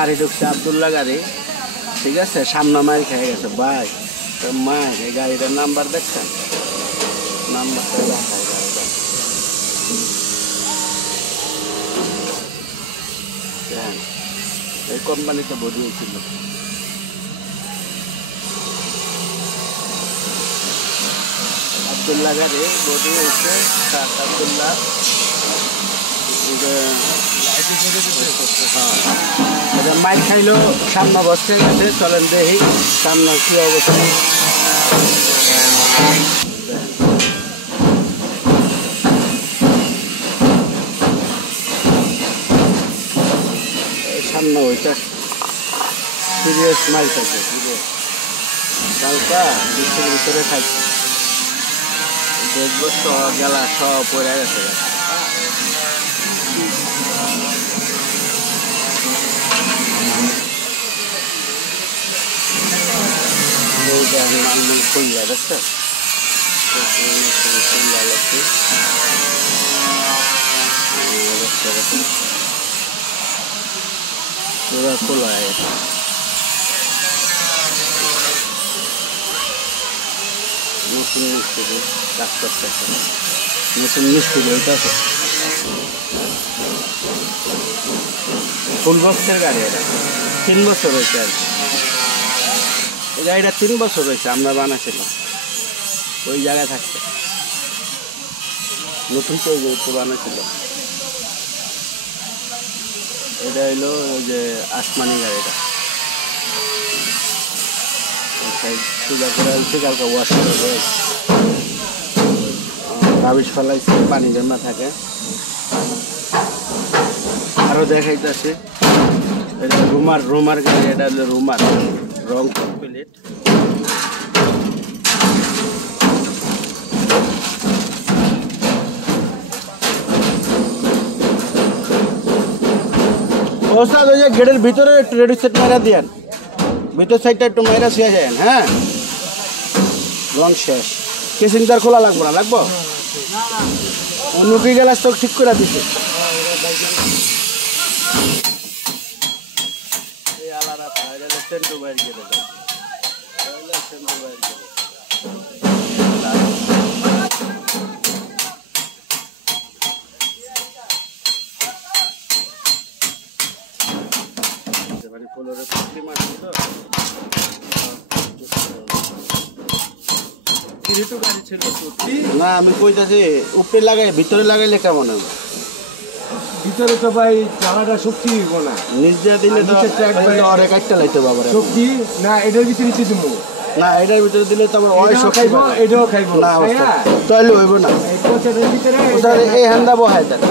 গাড়ি ঢুকছে আব্দুল্লাহ গাড়ি, ঠিক আছে, সামনে মাইর খেয়ে গেছে ভাই। মায়ের এই গাড়িটার নাম্বার দেখছেন, নাম্বারটা দেখায় গাড়িটা, এই কোম্পানিতে বডি ছিল। আব্দুল্লাহ গাড়ি বডি হয়েছে আব্দুল্লাহ। এটা মাইক খাইলো, সামনে বসতে গেছে। চলেন দেখি সামনে কি অবস্থা। সামনে ওইটা সিরিয়াস মাইক আছে, কালকা বিশ্বের ভিতরে থাকছে, দেখবো তো গেলা সব পড়ে গেছে। খুললা দেখছো, খুললা লাগছে পুরা খোলা। নতুন মিস্ত্রি কাজ করতেছে, নতুন মিস্ত্রি হইতেছে। ফুল বক্সের গাড়ি, এটা 3 বছর হয়েছে আর কি। এই গাড়িটা 3 বছর হয়েছে, আমরা বানাইছিলাম ওই জায়গায় থাকতে। নতুন তো বানাইছিল। এটা হইলো ওই যে আসমানি গাড়িটা, সোজা করে হচ্ছে কালকে ওয়াশ করে রাবিশ ফেলাইছে, পানি জমা থাকে। আরো দেখাইতেছে এটা রুমার গাড়ি, এটা হলো রুমার রং কমপ্লিট। ওস্তাদ ওই যে গেটের ভিতরে একটু রেডি সেট মারা দিয়েন, ভিতর সাইডটা একটু মাইরা শুয়ে যায়। হ্যাঁ, রং শেষ, কেসিংটার খোলা লাগবো না? লাগবো। নুকি গ্লাস তো ঠিক করে দিছে। না আমি কইতাছি উপরে লাগাই ভিতরে লাগাইলে কেমন হবে? ভিতরে তো ভাই জ্বালাটা শক্তি হইব না, নিজে দিলে তো অনেক একটা লাইতে বাবা শক্তি না। এটার ভিতরে দিতে দেবো না, এটার ভিতরে দিলে তো আবার ওই শক্তি খাইবো, এটাও খাইবো না, তাহলে হইব না। ভিতরে এই হ্যান্ডা বহায় দেন,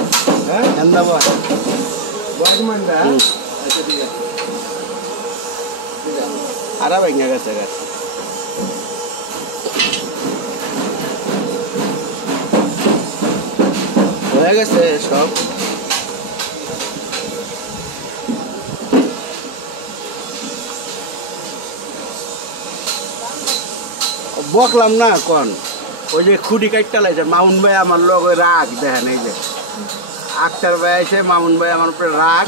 হ্যাঁ হ্যান্ডা বহায় বর্ধমানটা। আচ্ছা ঠিক আছে, আরা ভেঙে গেছে গাছ। হয়ে গেছে সব। বকলাম না কোন, ওই যে খুঁটি কাটটা লাইছে মামুন ভাই আমার লোক রাগ দেখেন। এই যে আক্তার ভাই আছে, মামুন ভাই আমার উপরে রাগ,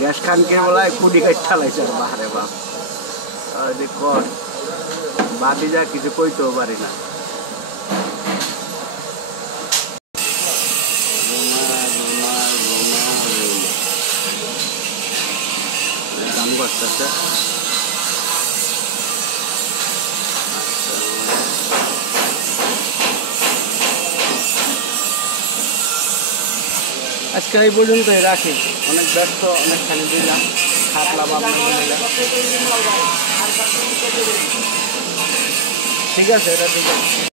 গ্যাস খানকে বলায় খুঁটি কাটটা লাইছে। বাহারে বাপ কর বাদি যা কিছু কইতেও পারি না। কাম করতেছে আজকে এই পর্যন্তই রাখি। অনেক ব্যস্ত, অনেকখানি দিলাম, খাটলাম আপনার। ঠিক আছে, এটা ঠিক আছে।